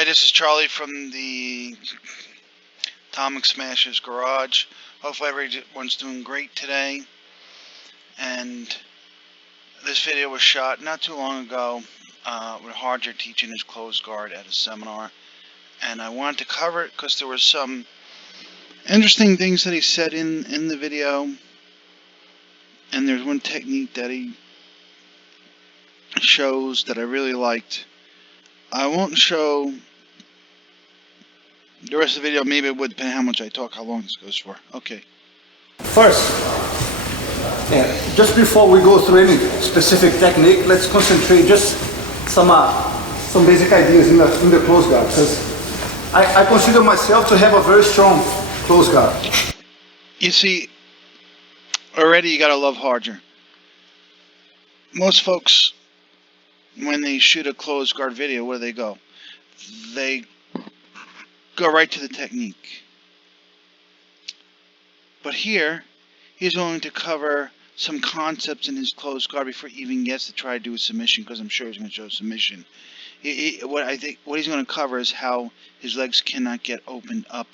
Hi, this is Charlie from the Atomic Smashers Garage. Hopefully everyone's doing great today. And this video was shot not too long ago with Harger teaching his closed guard at a seminar. And I wanted to cover it because there were some interesting things that he said in the video. And there's one technique that he shows that I really liked. I won't show the rest of the video. Maybe it would depend on how much I talk, how long this goes for. Okay. First, just before we go through any specific technique, let's concentrate just some basic ideas in the close guard, because I consider myself to have a very strong close guard. You see, already you gotta love Harger. Most folks, when they shoot a closed guard video, where do they go? They go right to the technique. But here, he's willing to cover some concepts in his closed guard before he even gets to try to do a submission, because I'm sure he's going to show submission. What he's going to cover is how his legs cannot get opened up.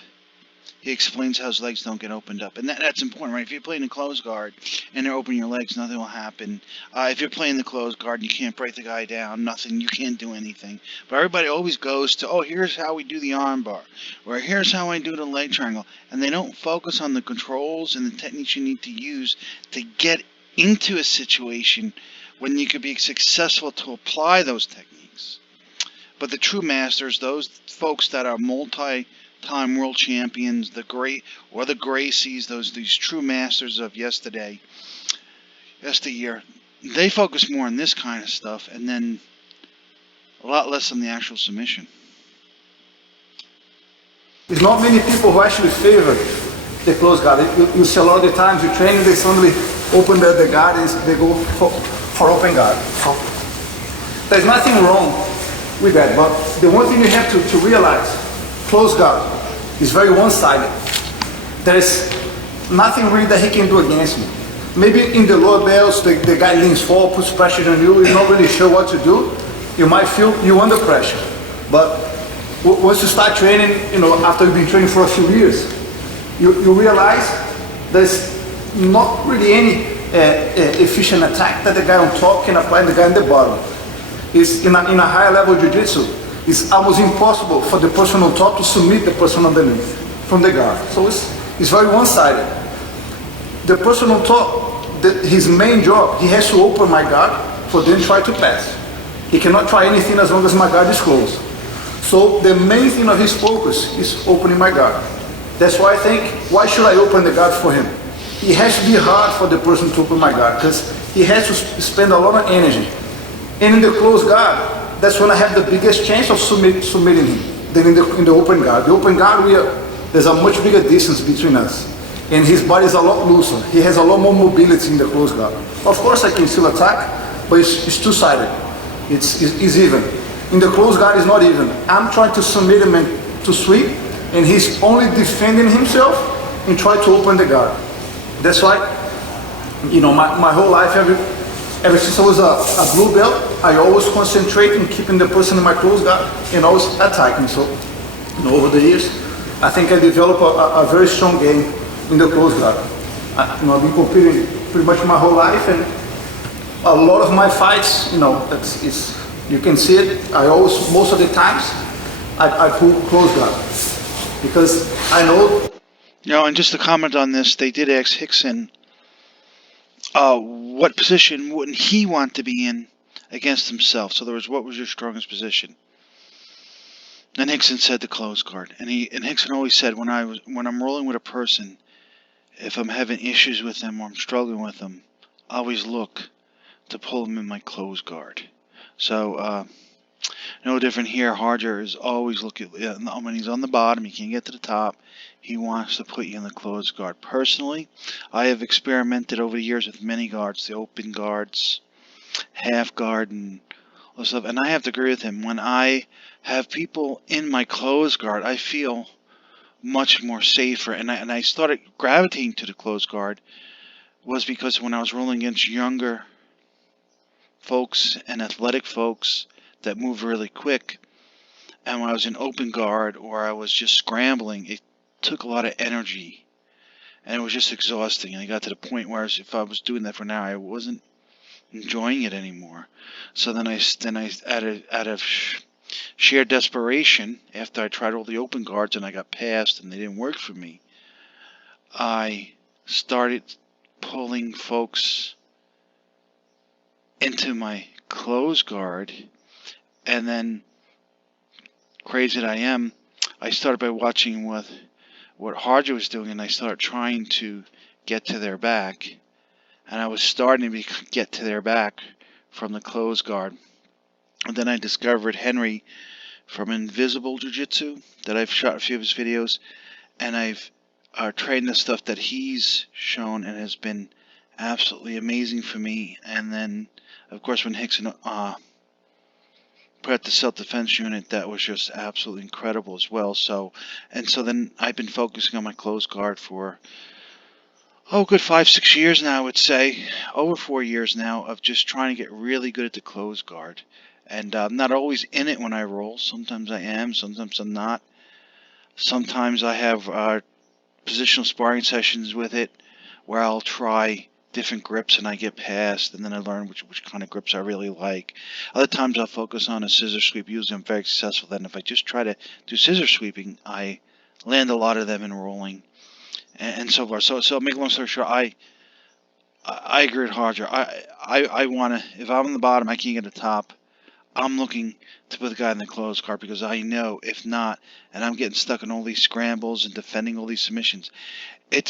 He explains how his legs don't get opened up, and that's important, right? If you're playing the closed guard and they're opening your legs, nothing will happen. If you're playing the closed guard and you can't break the guy down, nothing, you can't do anything. But everybody always goes to, oh, here's how we do the arm bar, or here's how I do the leg triangle, and they don't focus on the controls and the techniques you need to use to get into a situation when you could be successful to apply those techniques. But the true masters, those folks that are multi-time world champions, the Gracies, these true masters of yesteryear, they focus more on this kind of stuff and then a lot less on the actual submission. There's not many people who actually favor the close guard. You see a lot of the times you train, they suddenly open the guard and they go for open guard. So there's nothing wrong with that, but the one thing you have to realize, close guard is very one-sided. There's nothing really that he can do against me. Maybe in the lower belts, the guy leans forward, puts pressure on you, you're not really sure what to do. You might feel you under pressure. But once you start training, after you've been training for a few years, you realize there's not really any efficient attack that the guy on top can apply to the guy on the bottom. It's in a higher level jiu-jitsu, it's almost impossible for the person on top to submit the person underneath from the guard. So it's very one-sided. The person on top, his main job, he has to open my guard for them to try to pass. He cannot try anything as long as my guard is closed. So the main thing of his focus is opening my guard. That's why I think, why should I open the guard for him? It has to be hard for the person to open my guard, because he has to spend a lot of energy. And in the closed guard, that's when I have the biggest chance of submitting him than in the open guard. The open guard, there's a much bigger distance between us. And his body is a lot looser. He has a lot more mobility in the closed guard. Of course, I can still attack, but it's two-sided. It's even. In the closed guard, it's not even. I'm trying to submit him and to sweep, and he's only defending himself and trying to open the guard. That's why, my whole life, ever since I was a blue belt, I always concentrate on keeping the person in my close guard and always attacking. So, over the years, I think I developed a very strong game in the close guard. I've been competing pretty much my whole life, and a lot of my fights, you can see it. Most of the times, I pull close guard because I know. And just to comment on this, they did ask Rickson, what position wouldn't he want to be in against himself? So there was, what was your strongest position? And Rickson said the closed guard. And Rickson always said, when I'm rolling with a person, if I'm having issues with them or I'm struggling with them, I always look to pull them in my closed guard. So no different here. Harger is always looking, when he's on the bottom, he can't get to the top, he wants to put you in the closed guard. Personally, I have experimented over the years with many guards, the open guards, half guard, and all stuff. And I have to agree with him. When I have people in my closed guard, I feel much more safer. And I started gravitating to the closed guard was because when I was rolling against younger folks and athletic folks that move really quick, And when I was in open guard or I was just scrambling, it took a lot of energy. And it was just exhausting. And I got to the point where if I was doing that for an hour, I wasn't enjoying it anymore. So then I out of sheer desperation, after I tried all the open guards and I got passed and they didn't work for me, I started pulling folks into my closed guard. And then, crazy that I am, I started by watching what Harja was doing, and I started trying to get to their back. And I was starting to get to their back from the closed guard. And then I discovered Henry from Invisible Jiu-Jitsu, that I've shot a few of his videos, and I've trained the stuff that he's shown, and has been absolutely amazing for me. And then, of course, when Hickson put out the self-defense unit, that was just absolutely incredible as well. So then I've been focusing on my closed guard for good 5-6 years now, I would say, over 4 years now, of just trying to get really good at the closed guard. And I'm not always in it when I roll. Sometimes I am, sometimes I'm not. Sometimes I have positional sparring sessions with it where I'll try different grips and I get past, and then I learn which kind of grips I really like. Other times I'll focus on a scissor sweep. Usually I'm very successful then. If I just try to do scissor sweeping, I land a lot of them in rolling and so forth. So make a long story short, I agree with Harger. I want to, if I'm on the bottom, I can't get to the top. I'm looking to put the guy in the closed guard, because I know if not, and I'm getting stuck in all these scrambles and defending all these submissions, it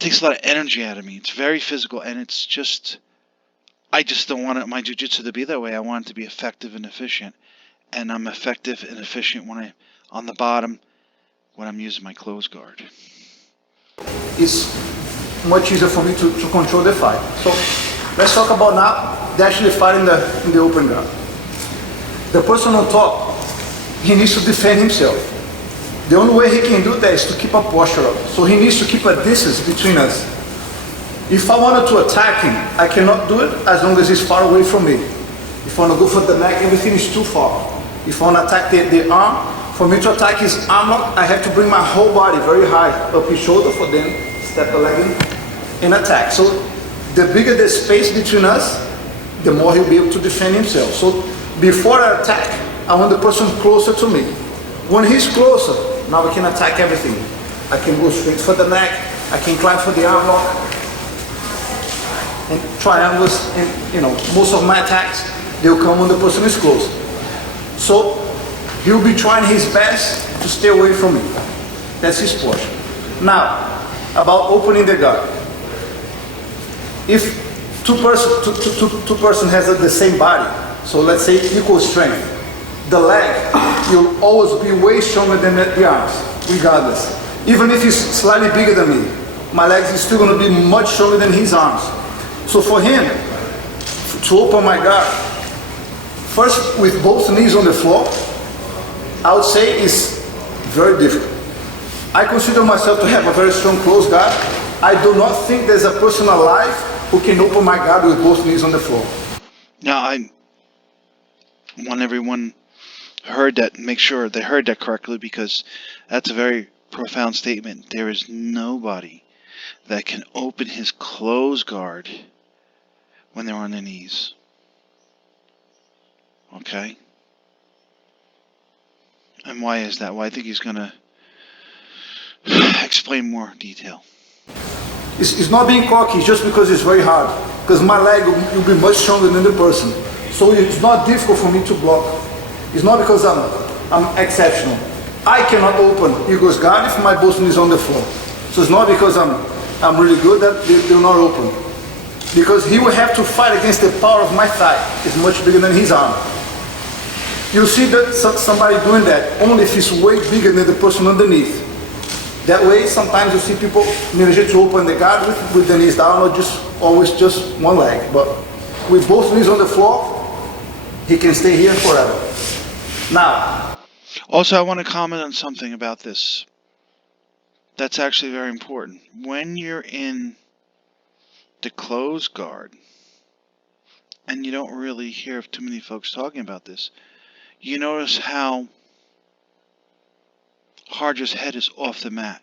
takes a lot of energy out of me. It's very physical, and it's just, I just don't want my jiu-jitsu to be that way. I want it to be effective and efficient, and I'm effective and efficient when I'm on the bottom, when I'm using my closed guard. It's much easier for me to control the fight. So let's talk about now they actually fight in the open guard. The person on top, he needs to defend himself. The only way he can do that is to keep a posture up. So he needs to keep a distance between us. If I wanted to attack him, I cannot do it as long as he's far away from me. If I want to go for the neck, everything is too far. If I want to attack the arm, for me to attack his arm lock, I have to bring my whole body very high up his shoulder for them, step the leg in and attack. So the bigger the space between us, the more he'll be able to defend himself. So before I attack, I want the person closer to me. When he's closer, now I can attack everything. I can go straight for the neck, I can climb for the arm lock, and triangles, and most of my attacks, they'll come when the person is close. So he'll be trying his best to stay away from me. That's his portion. Now, about opening the guard. If two person has the same body, so let's say equal strength, the leg will always be way stronger than the arms, regardless. Even if he's slightly bigger than me, my legs is still going to be much stronger than his arms. So for him to open my guard, first with both knees on the floor, I would say is very difficult. I consider myself to have a very strong close guard. I do not think there's a person alive who can open my guard with both knees on the floor. Now, I want everyone heard that, make sure they heard that correctly, because that's a very profound statement. There is nobody that can open his closed guard when they're on their knees. Okay? And why is that? Well, I think he's going to explain more detail. It's not being cocky, it's just because it's very hard. Because my leg will be much stronger than the person. So it's not difficult for me to block. It's not because I'm exceptional. I cannot open Eagle's guard if my both knees on the floor. So it's not because I'm really good that they'll not open. Because he will have to fight against the power of my thigh. It's much bigger than his arm. You'll see that somebody doing that only if he's way bigger than the person underneath. That way, sometimes you see people manage to open the guard with the knees down, or always just one leg. But with both knees on the floor, he can stay here forever. Now. Also, I want to comment on something about this. That's actually very important. When you're in the closed guard, and you don't really hear too many folks talking about this, you notice how Harger's head is off the mat.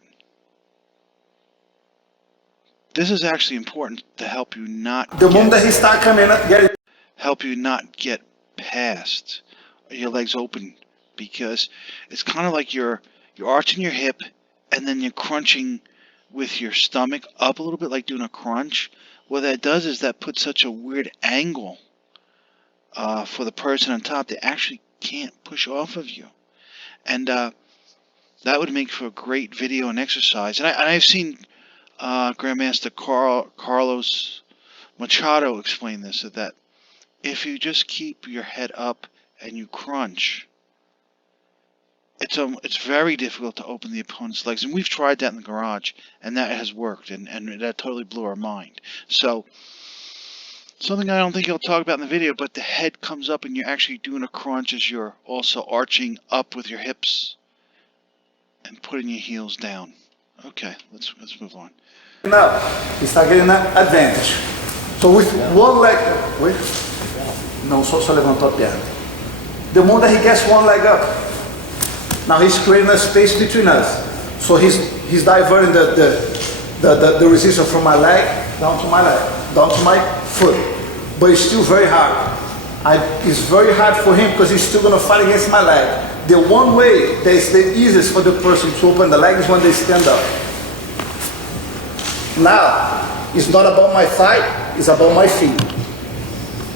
This is actually important to help you not The moment that he start coming up, get past your legs open, because it's kind of like you're arching your hip and then you're crunching with your stomach up a little bit, like doing a crunch. What that does is that puts such a weird angle for the person on top. They actually can't push off of you, and that would make for a great video and exercise. And I've seen Grandmaster Carlos Machado explain this, that if you just keep your head up and you crunch, it's very difficult to open the opponent's legs. And we've tried that in the garage, and that has worked, and that totally blew our mind. So, something I don't think you'll talk about in the video, but the head comes up and you're actually doing a crunch as you're also arching up with your hips and putting your heels down. Okay, let's move on. now, he start getting an advantage. So with one leg, wait, não, só levantou a perna. The moment that he gets one leg up, now he's creating a space between us. So he's diverting the resistance from my leg down to my leg, down to my foot. But it's still very hard. It's very hard for him because he's still going to fight against my leg. The one way that is the easiest for the person to open the leg is when they stand up. Now, it's not about my thigh, it's about my feet.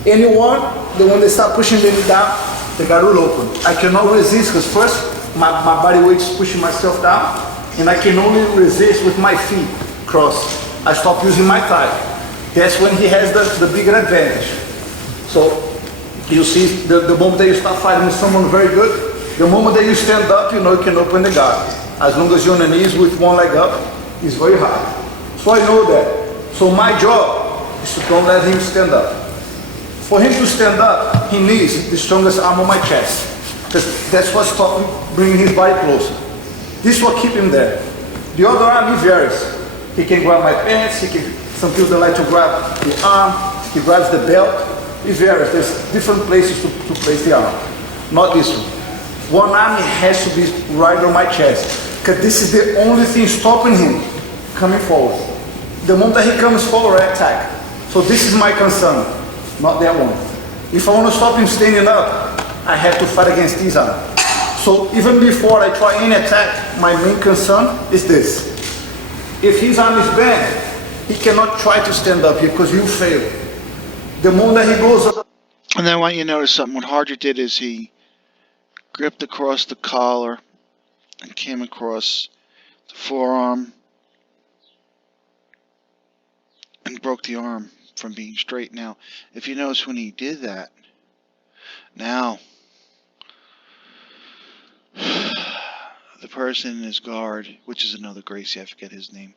Anyone, when they start pushing me down, the guy will open. I cannot resist because first, my body weight is pushing myself down, and I can only resist with my feet crossed. I stop using my thigh. That's when he has the bigger advantage. So, you see, the moment that you start fighting with someone very good, the moment that you stand up, you know you can open the guard. As long as you're on the knees with one leg up, it's very hard. So I know that. So my job is to don't let him stand up. For him to stand up, he needs the strongest arm on my chest. That's what's stopping, bringing his body closer. This is what keeps him there. The other arm, he varies. He can grab my pants, some people like to grab the arm, he grabs the belt. It varies. There's different places to place the arm. Not this one. One arm has to be right on my chest, because this is the only thing stopping him coming forward. The moment that he comes forward, I attack. So this is my concern, not that one. If I want to stop him standing up, I have to fight against his arm. So even before I try any attack, my main concern is this. If his arm is bent, he cannot try to stand up here because he'll fail. The moment that he goes up. And then I want you to notice something. What Harger did is he gripped across the collar and came across the forearm and broke the arm from being straight. Now, if you notice when he did that, now the person in his guard, which is another Gracie, I forget his name,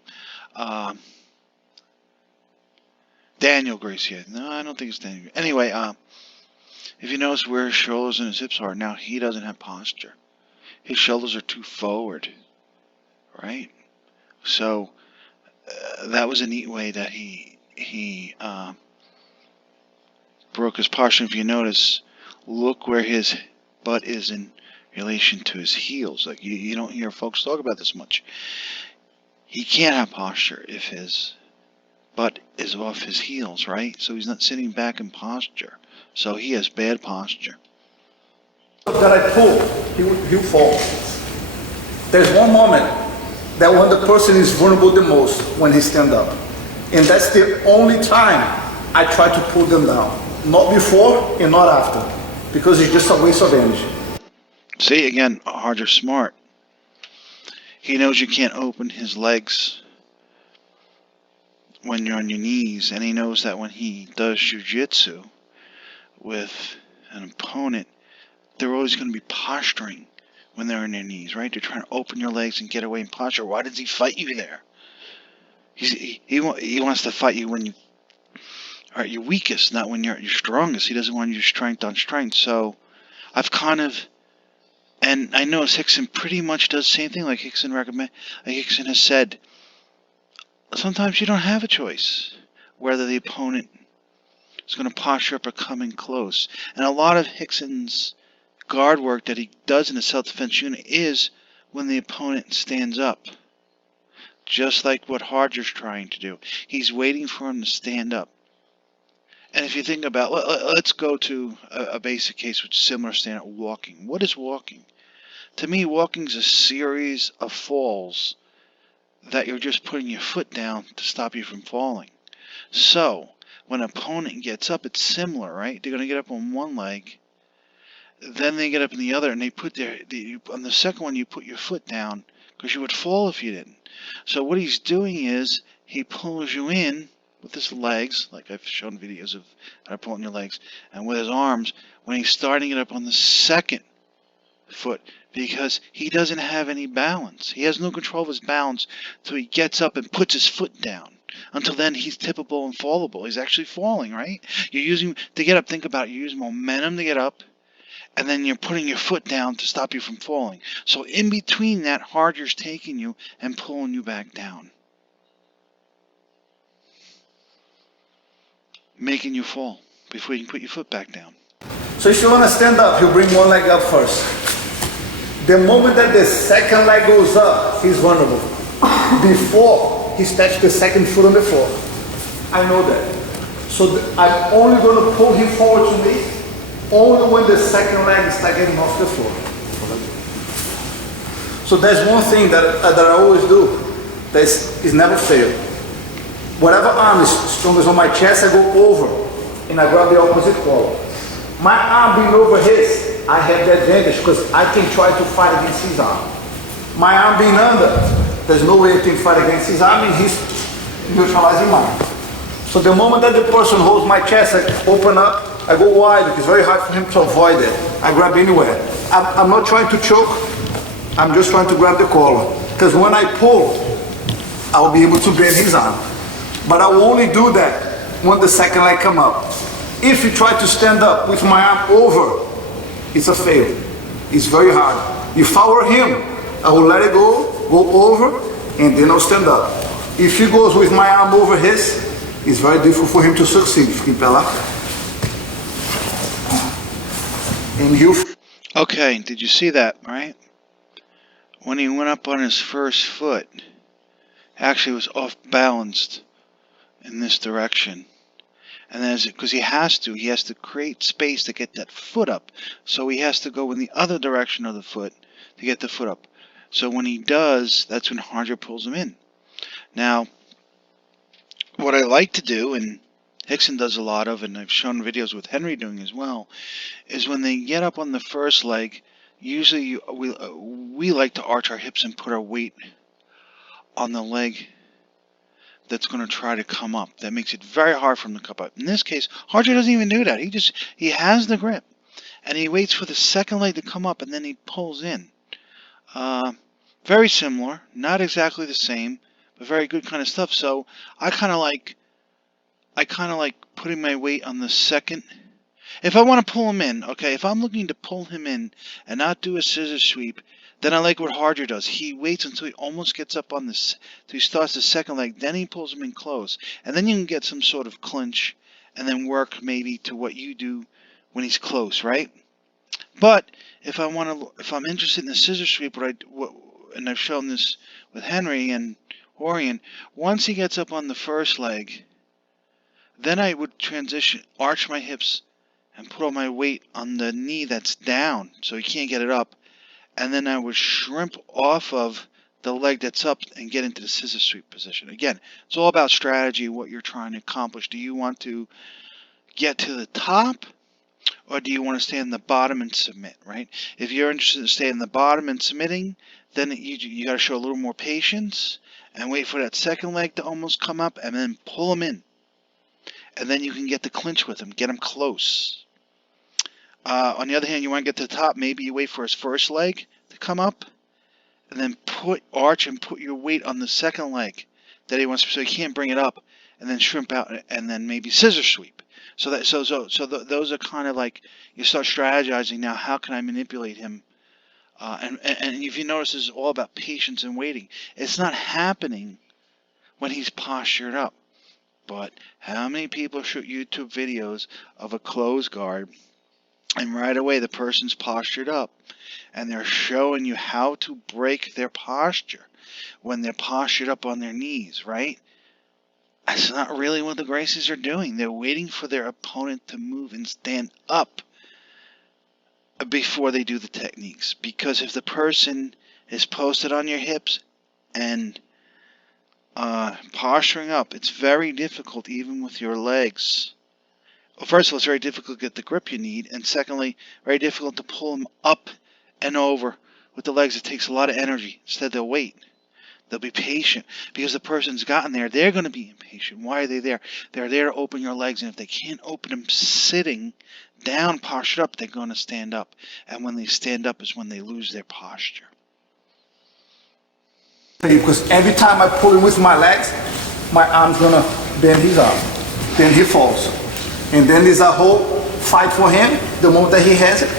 Daniel Gracie. No, I don't think it's Daniel. Anyway, if you notice where his shoulders and his hips are, now he doesn't have posture. His shoulders are too forward, right? So that was a neat way that he broke his posture. If you notice, look where his butt is in relation to his heels. Like you don't hear folks talk about this much. He can't have posture if his butt is off his heels, right? So he's not sitting back in posture. So he has bad posture. That I pull, he'll fall. There's one moment that when the person is vulnerable the most, when he stands up. And that's the only time I try to pull them down. Not before and not after. Because it's just a waste of energy. See, again, Harger's smart. He knows you can't open his legs when you're on your knees, and he knows that when he does jiu-jitsu with an opponent, they're always going to be posturing when they're on their knees, right? They're trying to open your legs and get away in posture. Why does he fight you there? He wants to fight you when you are at your weakest, not when you're at your strongest. He doesn't want you strength on strength. So I've kind of, and I know Hickson pretty much does the same thing. Like Hickson has said, sometimes you don't have a choice whether the opponent is going to posture up or come in close. And a lot of Hickson's guard work that he does in the self-defense unit is when the opponent stands up. Just like what Harger's trying to do. He's waiting for him to stand up. And if you think about, let's go to a basic case which is similar to stand up, walking. What is walking? To me, walking is a series of falls that you're just putting your foot down to stop you from falling. So, when an opponent gets up, it's similar, right? They're going to get up on one leg, then they get up on the other, and they put on the second one, you put your foot down, because you would fall if you didn't. So what he's doing is, he pulls you in with his legs, like I've shown videos of how to pull in your legs, and with his arms, when he's starting it up on the second foot, because he doesn't have any balance. He has no control of his balance until he gets up and puts his foot down. Until then, he's tippable and fallable. He's actually falling, right? You're using, to get up, think about it, you're using momentum to get up, and then you're putting your foot down to stop you from falling. So in between that, Harger's taking you and pulling you back down, making you fall before you can put your foot back down. So if you want to stand up, you bring one leg up first. The moment that the second leg goes up, he's vulnerable. Before he touches the second foot on the floor. I know that. So I'm only going to pull him forward to me only when the second leg starts getting off the floor. So there's one thing that I always do that is never fail. Whatever arm is strongest on my chest, I go over and I grab the opposite collar. My arm being over his, I have the advantage because I can try to fight against his arm. My arm being under, there's no way I can fight against his arm and he's neutralizing mine. So the moment that the person holds my chest, I open up, I go wide. It's very hard for him to avoid it. I grab anywhere. I'm not trying to choke. I'm just trying to grab the collar. Because when I pull, I'll be able to bend his arm. But I will only do that when the second leg come up. If you try to stand up with my arm over, it's a fail. It's very hard. If I were him, I will let it go over, and then I'll stand up. If he goes with my arm over his, it's very difficult for him to succeed. And you. Okay, did you see that, right? When he went up on his first foot, actually was off balanced in this direction. And then, because he has to create space to get that foot up. So he has to go in the other direction of the foot to get the foot up. So when he does, that's when Harger pulls him in. Now, what I like to do, and Hickson does a lot of, and I've shown videos with Henry doing as well, is when they get up on the first leg, usually we like to arch our hips and put our weight on the leg that's going to try to come up. That makes it very hard for him to come up. In this case, Harger doesn't even do that. He has the grip, and he waits for the second leg to come up, and then he pulls in. Very similar, not exactly the same, but very good kind of stuff. So I kind of like putting my weight on the second. If I want to pull him in, okay, if I'm looking to pull him in and not do a scissor sweep, then I like what Harger does. He waits until he almost gets up on this, till he starts the second leg, then he pulls him in close. And then you can get some sort of clinch and then work maybe to what you do when he's close, right? But if I'm interested in the scissor sweep, and I've shown this with Henry and Orion, once he gets up on the first leg, then I would transition, arch my hips, and put all my weight on the knee that's down, so he can't get it up. And then I would shrimp off of the leg that's up and get into the scissor sweep position. Again, it's all about strategy, what you're trying to accomplish. Do you want to get to the top, or do you want to stay in the bottom and submit, right? If you're interested in staying in the bottom and submitting, then you got to show a little more patience and wait for that second leg to almost come up and then pull him in. And then you can get the clinch with him, get him close. On the other hand, you want to get to the top, maybe you wait for his first leg to come up, and then arch and put your weight on the second leg that he wants, so he can't bring it up, and then shrimp out, and then maybe scissor sweep. So those are kind of like, you start strategizing now, how can I manipulate him? And if you notice, this is all about patience and waiting. It's not happening when he's postured up. But how many people shoot YouTube videos of a closed guard And right away, the person's postured up. And they're showing you how to break their posture when they're postured up on their knees, right? That's not really what the Gracies are doing. They're waiting for their opponent to move and stand up before they do the techniques. Because if the person is posted on your hips and posturing up, it's very difficult even with your legs. Well, first of all, it's very difficult to get the grip you need, and secondly, very difficult to pull them up and over with the legs. It takes a lot of energy. Instead, they'll wait. They'll be patient because the person's gotten there. They're going to be impatient. Why are they there? They're there to open your legs, and if they can't open them sitting down, postured up, they're going to stand up. And when they stand up is when they lose their posture. Because every time I pull him with my legs, my arm's gonna bend his arm. Then he falls. And then there's a whole fight for him. The moment that he has it,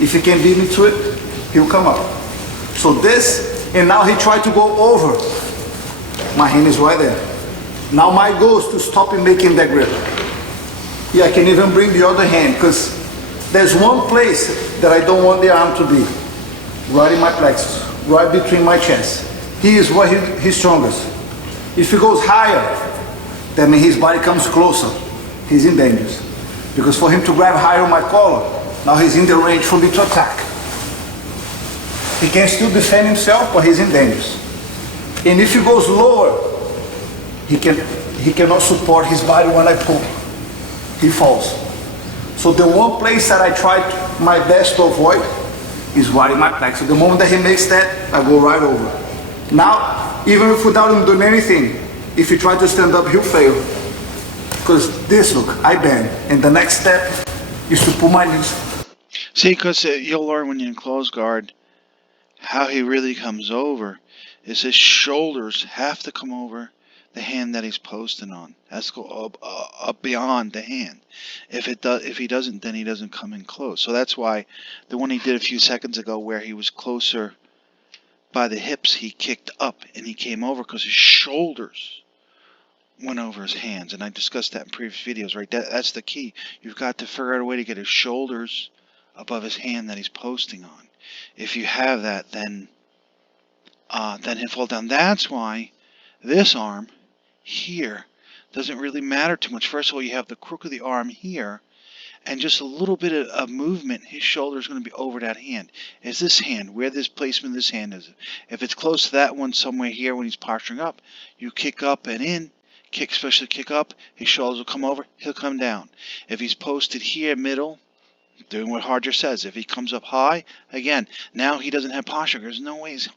if he can beat me to it, he'll come up. So this, and now he tried to go over. My hand is right there. Now my goal is to stop him making that grip. Yeah, I can even bring the other hand, because there's one place that I don't want the arm to be. Right in my plexus, right between my chest. He is where he's strongest. If he goes higher, that means his body comes closer. He's in danger. Because for him to grab higher on my collar, now he's in the range for me to attack. He can still defend himself, but he's in danger. And if he goes lower, he cannot support his body when I pull. He falls. So the one place that I try my best to avoid is right in my plexus. The moment that he makes that, I go right over. Now, even if without him doing anything, if he tries to stand up, he'll fail. Because this, look, I bend. And the next step is to pull my knees. See, because you'll learn when you're in close guard, how he really comes over is his shoulders have to come over the hand that he's posting on. Has to go up beyond the hand. If he doesn't, then he doesn't come in close. So that's why the one he did a few seconds ago, where he was closer by the hips, he kicked up and he came over because his shoulders went over his hands. And I discussed that in previous videos, right? That's the key. You've got to figure out a way to get his shoulders above his hand that he's posting on. If you have that, then he'll fall down. That's why this arm here doesn't really matter too much. First of all, you have the crook of the arm here, and just a little bit of movement, his shoulder is going to be over that hand. Is this hand, where this placement of this hand is. If it's close to that one somewhere here when he's posturing up, you kick up and in, especially kick up, his shoulders will come over, he'll come down. If he's posted here, middle, doing what Harger says, if he comes up high, again, now he doesn't have posture. There's no way he's